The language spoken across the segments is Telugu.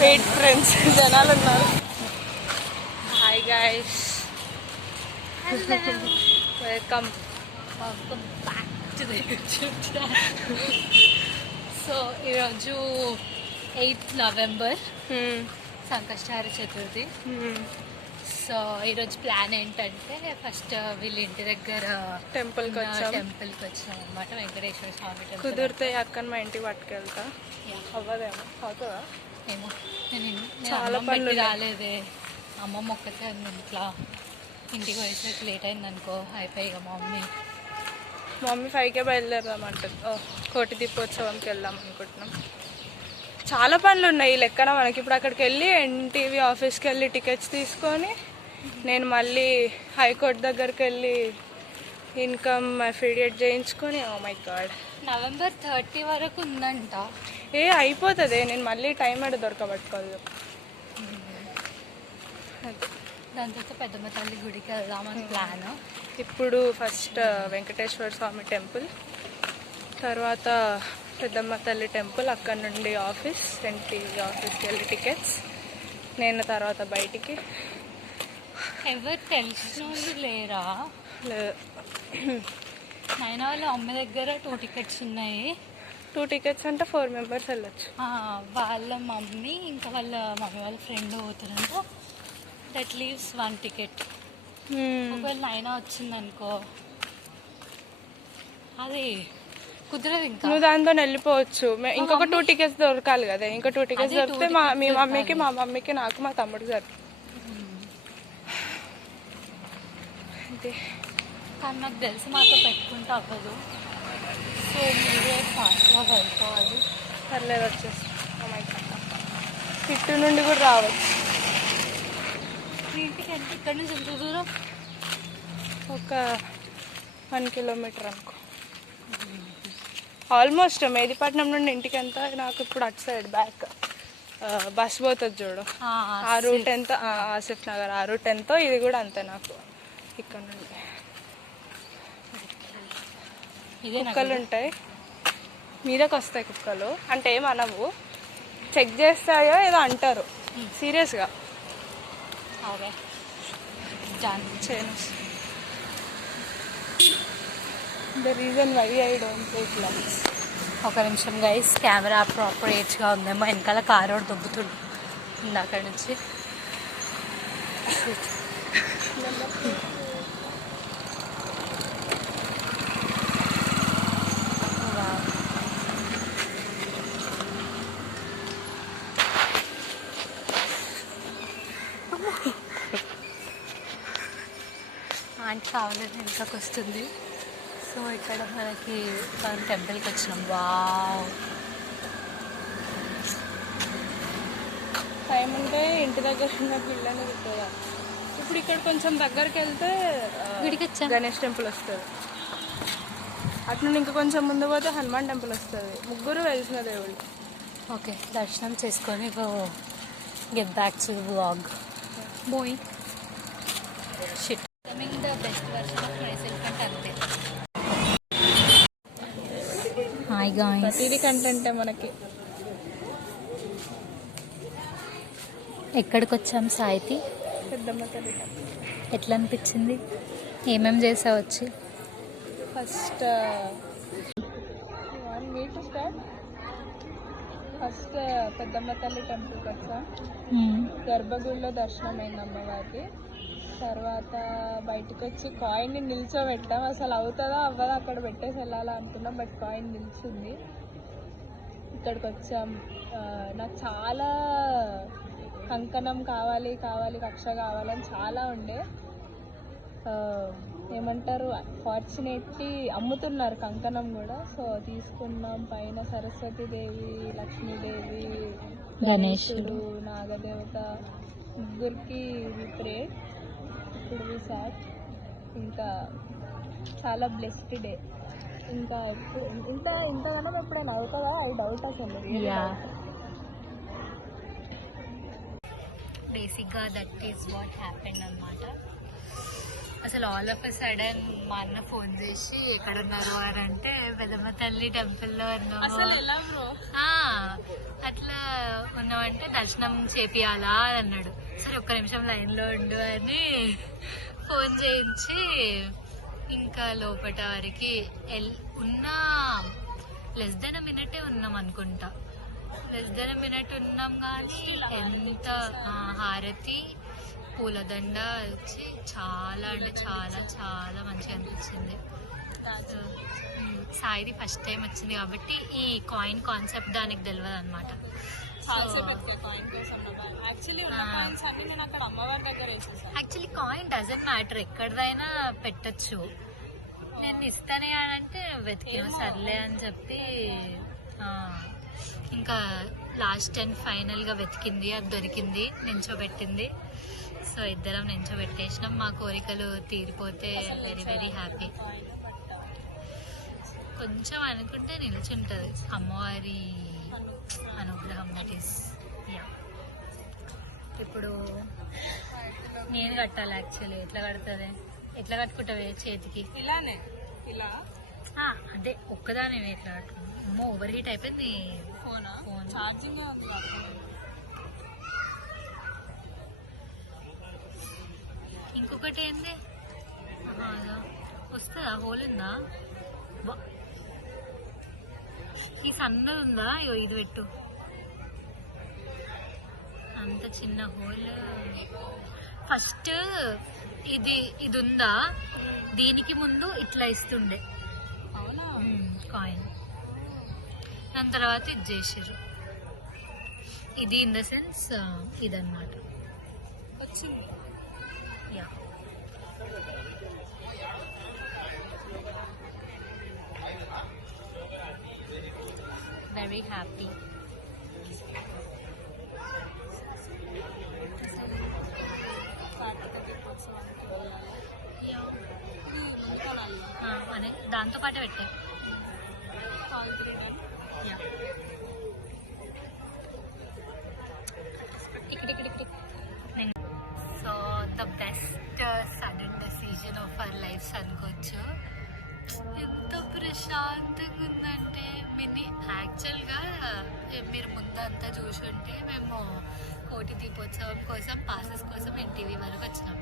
వెయిట్ ఫ్రెండ్స్, జనాలు ఉన్నారు. Hi guys, welcome back to the YouTube channel. So ఈరోజు 8th November, సంకష్టారి చతుర్థి. సో ఈరోజు ప్లాన్ ఏంటంటే ఫస్ట్ వీళ్ళ ఇంటి దగ్గర టెంపుల్కి వచ్చాం అనమాట, వెంకటేశ్వర స్వామి టెంపుల్. కుదిరితే అక్కని మా ఇంటికి పట్టుకెళ్తా. అవ్వదేమో, అవుతుందా? ఏమో, నేను చాలా అమ్మమ్మ పనులు పెట్టి రాలేదే. అమ్మమ్మ ఒక్కతే ఇంట్లో, ఇంటికి వచ్చేసరికి లేట్ అయింది అనుకో, అయిపోయి ఇక మా మమ్మీ 5కే బయలుదేరదామంటుంది. కోటి దీపోత్సవంకి వెళ్దాం అనుకుంటున్నాం. చాలా పనులు ఉన్నాయి ఈ లెక్కన మనకి. ఇప్పుడు అక్కడికి వెళ్ళి ఎన్టీవీ ఆఫీస్కి వెళ్ళి టికెట్స్ తీసుకొని, నేను మళ్ళీ హైకోర్టు దగ్గరికి వెళ్ళి ఇన్కమ్ అఫిడియేట్ చేయించుకొని, ఓ మై గాడ్, November 30 వరకు ఉందంట. అయిపోతుంది. నేను మళ్ళీ టైం అడ దొరకబట్టుకోవాలి. దాని తర్వాత పెద్దమ్మ తల్లి గుడికి వెళ్దామని ప్లాన్. ఇప్పుడు ఫస్ట్ వెంకటేశ్వర స్వామి టెంపుల్, తర్వాత పెద్దమ్మ తల్లి టెంపుల్, అక్కడ నుండి ఆఫీస్, ఎన్టీవీ ఆఫీస్కి వెళ్ళి టికెట్స్, నేను తర్వాత బయటికి. ఎవరు తెలిసిన వాళ్ళు లేరా? నైనా వాళ్ళ అమ్మ దగ్గర 2 tickets ఉన్నాయి. 2 tickets అంటే 4 members వెళ్ళచ్చు. వాళ్ళ మమ్మీ ఇంకా వాళ్ళ మమ్మీ వాళ్ళ ఫ్రెండ్ పోతారంట. That leaves 1 ticket. ఒకవేళ నైనా వచ్చిందనుకో, అది కుదరదు. ఇంకా నువ్వు దాంతో వెళ్ళిపోవచ్చు. ఇంకొక 2 tickets దొరకాలి కదా. ఇంకా 2 tickets దొరికితే మీ మమ్మీకి, మా మమ్మీకి, నాకు, మా తమ్ముడికి సరిపోతుంది. కానీ నాకు తెలిసి మాతో పెట్టుకుంటే అవ్వదు. సో మీరే ఫాస్ట్గా వెళ్ళిపోవాలి. పర్లేదు, వచ్చేసి ఇటు నుండి కూడా రావచ్చు. ఇంటికి ఎంత ఇక్కడ నుంచి ఎంత దూరం? ఒక 1 kilometer అనుకో. ఆల్మోస్ట్ మెహదీపట్నం నుండి ఇంటికి ఎంత, నాకు ఇప్పుడు అటు సైడ్ బ్యాక్ బస్ పోతుంది చూడు, ఆ రూట్ ఎంత, ఆసిఫ్ నగర్ ఆ రూట్ ఎంతో, ఇది కూడా అంతే నాకు ఇక్కడ నుండి. కుక్కలు ఉంటాయి, మీదకి వస్తాయి కుక్కలు. అంటే ఏమనవు, చెక్ చేస్తాయో ఏదో అంటారు సీరియస్గా. ఓకే, చేయను. The reason why I don't take likes. ఒక నిమిషం గైస్, కెమెరా అప్రోప్రియేట్గా ఉందేమో. వెనకాల కారు ఒకటి దొబ్బుతుంది ఇందాక నుంచి. ఆంటీ కావాలని ఇంట్లోకి వస్తుంది. సో ఇక్కడ మనకి మనం టెంపుల్కి వచ్చినాం. వావ్, టైం ఉంటే ఇంటి దగ్గర ఉన్న పిల్లని పెట్టేదా. ఇప్పుడు ఇక్కడ కొంచెం దగ్గరికి వెళ్తే గుడికి వచ్చాం, గణేష్ టెంపుల్ వస్తుంది. అటు నుండి ఇంకా కొంచెం ముందు పోతే హనుమాన్ టెంపుల్ వస్తుంది. ముగ్గురు వెలిసిన దేవుళ్ళు. ఓకే, దర్శనం చేసుకొని get back to the vlog. Bye. Shit, coming the best version of myself అంటే అంతే. హాయ్ గాయ్స్, ఇది కంటెంట్ మనకి. ఎక్కడికి వచ్చాం సాయితి? పెద్దమ్మ తల్లి. ఎట్లా అనిపించింది? ఏమేమి చేసావు వచ్చి? ఫస్ట్ ఫస్ట్ పెద్దమ్మ తల్లి టెంపుల్కి వచ్చాం. గర్భగుడిలో దర్శనం అయింది అమ్మవారికి. తర్వాత బయటకు వచ్చి కాయిన్ని నిల్చోబెట్టాం. అసలు అవుతుందా అవ్వదా అక్కడ పెట్టేసి వెళ్ళాలా అనుకున్నాం, బట్ కాయిన్ నిల్చుంది. ఇక్కడికి వచ్చాం. నాకు చాలా కంకణం కావాలి, కక్ష కావాలని చాలా ఉండే. ఏమంటారు, ఫార్చునేట్లీ అమ్ముతున్నారు కంకణం కూడా. సో తీసుకున్నాం. పైన సరస్వతీదేవి, లక్ష్మీదేవి, గణేశుడు, నాగదేవత ముగ్గురికి ప్రేయర్. ఇప్పుడు విసాట్. ఇంకా చాలా బ్లెస్డ్ డే. ఇంకా ఇంతగానో ఎప్పుడైనా అవుతుందా? ఐ డౌట్ అసలు. బేసిక్గా దట్ ఈస్ వాట్ హ్యాపెండ్ అనమాట. అసలు ఆల్ ఆఫ్ అ సడన్ మా అన్న ఫోన్ చేసి ఎక్కడున్నారు అని అంటే పెద్దమ్మ తల్లి టెంపుల్లో ఉన్నాము. అసలు ఎలా బ్రో? ఆ, అట్లా ఉన్నామంటే దర్శనం చేపియాలా అని అన్నాడు. సరే ఒక్క నిమిషం లైన్ లో ఉండు అని ఫోన్ చేయించి ఇంకా లోపట వరకు ఉన్న లెస్ దెన్ అ మినిటే ఉన్నాం అనుకుంటా. లెస్ దెన్ అ మినిట్ ఉన్నాం కానీ ఎంత హారతి పూలదండ వచ్చి చాలా అంటే చాలా చాలా మంచిగా అనిపించింది. సాయిది ఫస్ట్ టైం వచ్చింది కాబట్టి ఈ కాయిన్ కాన్సెప్ట్ దానికి తెలియదు అనమాట. యాక్చువల్లీ కాయిన్ డజంట్ మ్యాటర్, ఎక్కడైనా పెట్టచ్చు. నేను ఇస్తానే అంటే వెతికిన సర్లే అని చెప్పి ఇంకా లాస్ట్ టైం ఫైనల్గా వెతికింది, అది దొరికింది, నించోబెట్టింది. సో ఇద్దరం నించోబెట్టేసినాం. మా కోరికలు తీరిపోతే వెరీ వెరీ హ్యాపీ. కొంచెం అనుకుంటే నిల్చుంటుంది అమ్మవారి అనుగ్రహం. దట్ ఈస్ ఇప్పుడు నేను కట్టాలి యాక్చువల్లీ. ఎట్లా కడుతుంది, ఎట్లా కట్టుకుంటావే చేతికి? ఇలానే ఇలా అదే ఒక్కదాని ఎట్లా కట్టుకున్నావు? అమ్మో ఓవర్ హీట్ అయిపోయింది ఫోన్. ఛార్జింగ్ ఉంది. ఇంకొకటి ఏంది వస్తుందా? హోల్ ఉందా? ఈ సన్నది ఉందా? అయ్యో ఇది పెట్టు. అంత చిన్న హోల్. ఫస్ట్ ఇది ఉందా, దీనికి ముందు ఇట్లా ఇస్తుండే కాయిన్, దాని తర్వాత ఇది చేసారు. ఇది ఇన్ ద సెన్స్ ఇదన్నమాట వచ్చింది. Yeah very happy. అనే దాంతో పాటే పెట్టా. So the best sudden decision of our lifes అనుకోవచ్చు. ఎంత ప్రశాంతంగా ఉందంటే యాక్చువల్గా మీరు ముందంతా చూసుంటే మేము కోటి దీపోత్సవం కోసం పాసెస్ కోసం ఎన్టీవీ వరకు వచ్చినాం.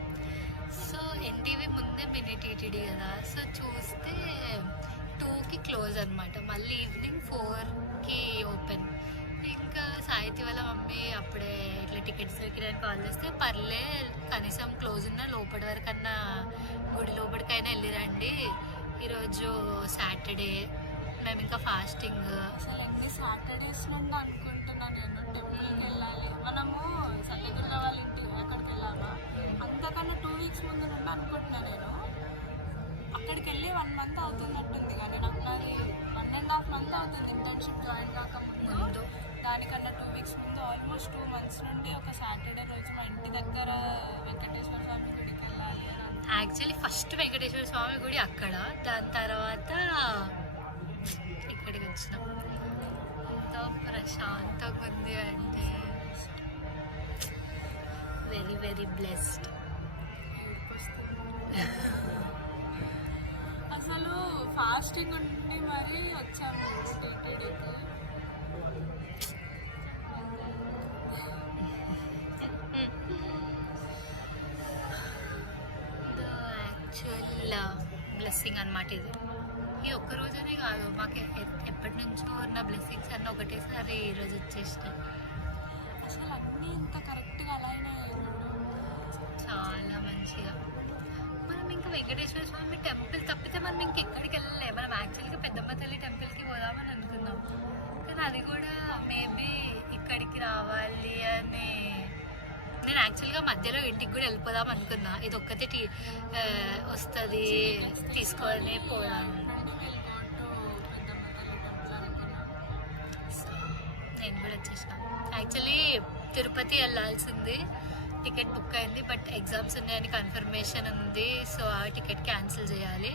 సో ఎన్టీవీ ముందే మినీ టీటీడీ కదా, సో చూస్తే 2కి క్లోజ్ అనమాట. మళ్ళీ ఈవినింగ్ 4కి ఓపెన్. ఇంకా సాహితీ వాళ్ళ మమ్మీ అప్పుడే ఇట్లా టికెట్స్ దొరికినాయని కాల్ చేస్తే పర్లే కనీసం క్లోజ్ ఉన్న లోపటి వరకన్నా గుడి లోపలికైనా వెళ్ళిరండి, ఈరోజు సాటర్డే, మేము ఇంకా ఫాస్టింగ్. అసలు ఎన్ని సాటర్డేస్ నుండి అనుకుంటున్నా నేను టెంపుల్కి వెళ్ళాలి. మనము సత్యగుళ్ళ వాళ్ళ ఇంటికి అక్కడికి వెళ్ళామా, అంతకన్నా 2 వీక్స్ ముందు నుండి అనుకుంటున్నా నేను. అక్కడికి వెళ్ళి 1 మంత్ అవుతున్నట్టుంది, కానీ నాకు నాది 1.5 మంత్ అవుతుంది ఇంటర్న్షిప్ జాయిన్ కాకముందు. దానికన్నా 2 వీక్స్ ముందు ఆల్మోస్ట్ 2 మంత్స్ నుండి ఒక సాటర్డే రోజు మా ఇంటి దగ్గర వెంకటేశ్వర స్వామి గుడికి వెళ్ళాలి అని. యాక్చువల్లీ ఫస్ట్ వెంకటేశ్వర స్వామి గుడి అక్కడ, దాని తర్వాత ఇక్కడికి వచ్చినాం. ఎంతో ప్రశాంతంగా ఉంది అంటే వెరీ వెరీ బ్లెస్డ్. అసలు ఫాస్టింగ్ ఉండి మరీ వచ్చాము టీటీడీకి. యాక్చువల్ బ్లెస్సింగ్ అనమాట ఇది. ఇది ఒక్క రోజునే కాదు, మాకు ఎప్పటి నుంచో ఉన్న బ్లెస్సింగ్స్ అన్నీ ఒకటేసారి ఈరోజు వచ్చేసినాయి. అసలు అన్నీ ఇంత కరెక్ట్గా అలా అయినాయి, చాలా మంచిగా. మనం ఇంకా వెంకటేశ్వర స్వామి టెంపుల్ తప్పితే మనం ఇంకెక్కడికి వెళ్ళలే. మనం యాక్చువల్గా పెద్దమ్మ తల్లి టెంపుల్కి పోదామని అనుకున్నాం, కానీ అది కూడా మేబీ ఇక్కడికి రావాలి అని. నేను యాక్చువల్గా మధ్యలో ఇంటికి కూడా వెళ్ళిపోదాం అనుకున్నా, ఇది ఒక్కతే వస్తుంది తీసుకొని పోదాం. సో నేను కూడా వచ్చేసిన. యాక్చువల్లీ తిరుపతి వెళ్ళాల్సింది, టికెట్ బుక్ అయింది, బట్ ఎగ్జామ్స్ ఉన్నాయని కన్ఫర్మేషన్ ఉంది. సో ఆ టికెట్ క్యాన్సిల్ చేయాలి.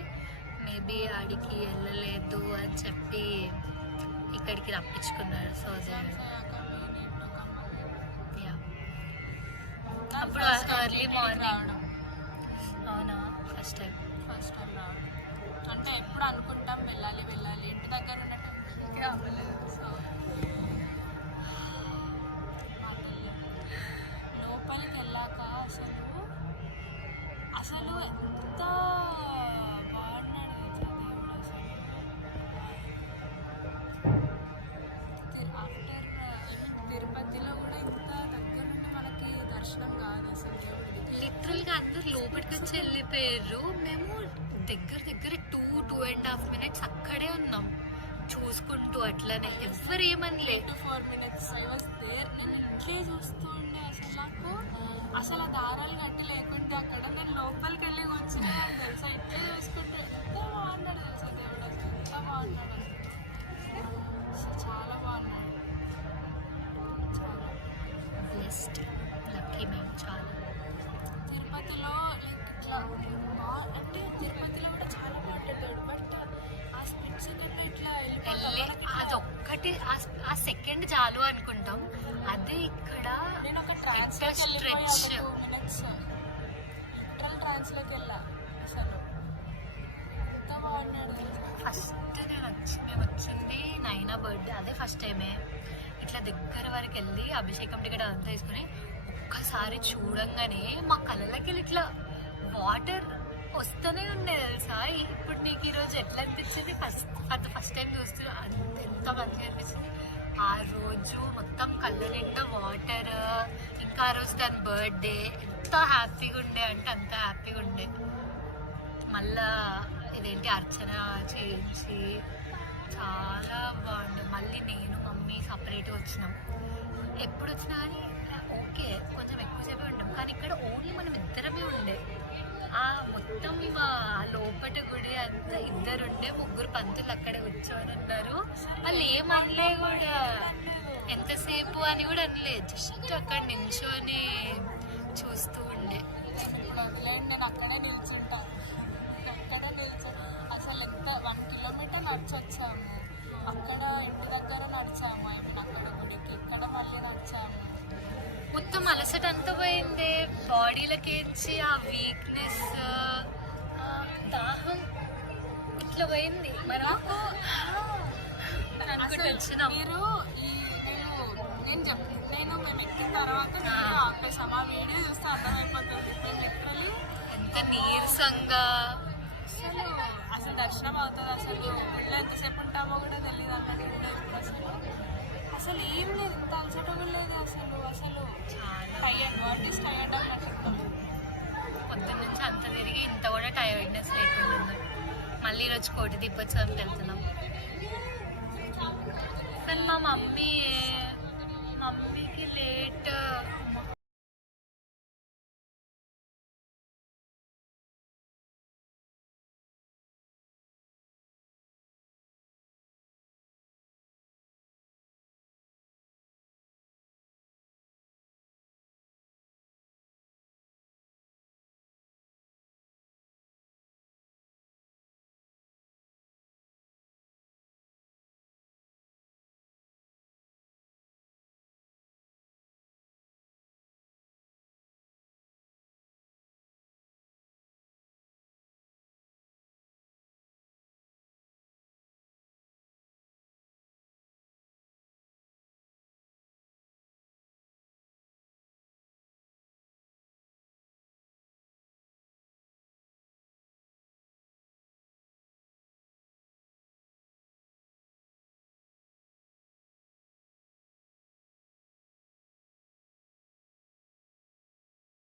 మేబీ ఆడికి వెళ్ళలేదు అని చెప్పి ఇక్కడికి రప్పించుకున్నారు. సో అప్పుడు ఎర్లీ మార్నింగ్. అవునా, ఫస్ట్ టైం రావడం. అంటే ఎప్పుడు అనుకుంటాం వెళ్ళాలి ఇంటి దగ్గర ఉన్న టెంపుల్కి అవ్వలేదు. సో లోపలికి వెళ్ళాక అసలు ఎంత బాగున్నాడు దేవుడు అసలు. ఆఫ్టర్ తిరుపతిలో కూడా ఇంత దగ్గర నుండి మనకి దర్శనం కాదు అసలు దేవుడికి. లిటరల్గా అందరు లోపలికి వచ్చి వెళ్ళిపోయారు. మేము దగ్గర 2.5 minutes అక్కడే ఉన్నాం చూసుకుంటూ. అట్లనే ఎవరు ఏమనలే. 4 minutes I was there. నేను ఇంట్లో చూస్తూ ఉండే అసలు ఆ దారాలు గట్టి లేకుంటే అక్కడ నేను లోపలికి వెళ్ళి కూర్చున్నాను తెలుసా. ఇంట్లో చూసుకుంటే ఎంత బాగున్నాడు తెలుసా దేవుడు. అసలు ఎంత బాగున్నాడు అసలు చాలా బాగున్నాడు. చాలా బ్లెస్డ్, లక్కీ మేము చాలా. తిరుపతిలో లైక్ ఇట్లా అంటే తిరుపతిలో కూడా చాలా బాగుంటాడు. బట్ ఆ స్పిన్ సెకండ్లో ఇట్లా వెళ్ళి అదొక్కటి ఆ సెకండ్ చాలు అనుకుంటాం. అదే ఇక్కడ నేను ఒక ట్రాన్స్లోకి వెళ్ళిపోయి 2 minutes లిటరల్ ట్రాన్స్లోకి వెళ్ళా. అసలు ఎంత బాగున్నాడు. ఫస్ట్ మేము వచ్చింది నైనా బర్త్డే, అదే ఫస్ట్ టైమే. ఇట్లా దగ్గర వరకు వెళ్ళి అభిషేకం టికెట్ అదంతా తీసుకుని ఒక్కసారి చూడంగానే మా కళ్ళకి వెళ్ళి ఇట్లా వాటర్ వస్తూనే ఉండే తెలుసా. ఇప్పుడు నీకు ఈరోజు ఎట్లా అనిపించింది? ఫస్ట్ టైం చూస్తూ ఎంత మంచిగా అనిపించింది. ఆ రోజు మొత్తం కళ్ళ నిండా వాటర్. ఇంకా ఆ రోజు దాని బర్త్డే. ఎంత హ్యాపీగా ఉండే అంటే అంత హ్యాపీగా ఉండే. మళ్ళా ఇదేంటి అర్చన చేయించి చాలా బాగుండే. మళ్ళీ నేను మమ్మీ సపరేట్గా వచ్చినాం. ఎప్పుడు వచ్చినా కానీ ఓకే కొంచెం ఎక్కువసేపే ఉంటాం, కానీ ఇక్కడ ఓన్లీ మనం ఇద్దరమే ఉండే. ఆ మొత్తం లోపట గుడి అంతా ఇద్దరుండే. 3 పంతులు అక్కడ కూర్చొని ఉన్నారు. వాళ్ళు ఏమనలే కూడా, ఎంతసేపు అని కూడా అనలే. జస్ట్ అక్కడ నిల్చొని చూస్తూ ఉండే. ఇప్పుడు వదిలేండి, నేను అక్కడే నిల్చుంటా. అసలు ఎంత 1 kilometer నడిచొచ్చాము. అక్కడ ఇంటి దగ్గర నడిచాము. అక్కడ గుడికి ఇక్కడ మళ్ళీ నడిచాము. మొత్తం అలసట అంతా పోయింది బాడీలకి ఇచ్చి. ఆ వీక్నెస్, దాహం ఇట్లా పోయింది. మరి వచ్చినాం. మీరు నేను మేము ఎక్కిన తర్వాత మీరు ఆపేసాం. ఆ వీడియో చూస్తే అర్థమైపోతుంది లిటరలీ ఎంత నీరసంగా. అసలు దర్శనం అవుతుంది. అసలు గుళ్ళో ఎంతసేపు ఉంటామో కూడా తెలియదు అన్నట్టు. అసలు ఏం లేదు, ఇంత అలసట కూడా లేదు అసలు చాలా టైర్డ్. వాట్ ఈస్ టైర్డ్ అన్నట్టు. పొద్దున్న నుంచి అంత తిరిగి ఇంత కూడా టైర్డ్నెస్ లేకుండా ఉంది. మళ్ళీ ఈరోజు కోటి దీపోత్సవంకి వెళ్తున్నాం. కానీ మా మమ్మీకి లేట్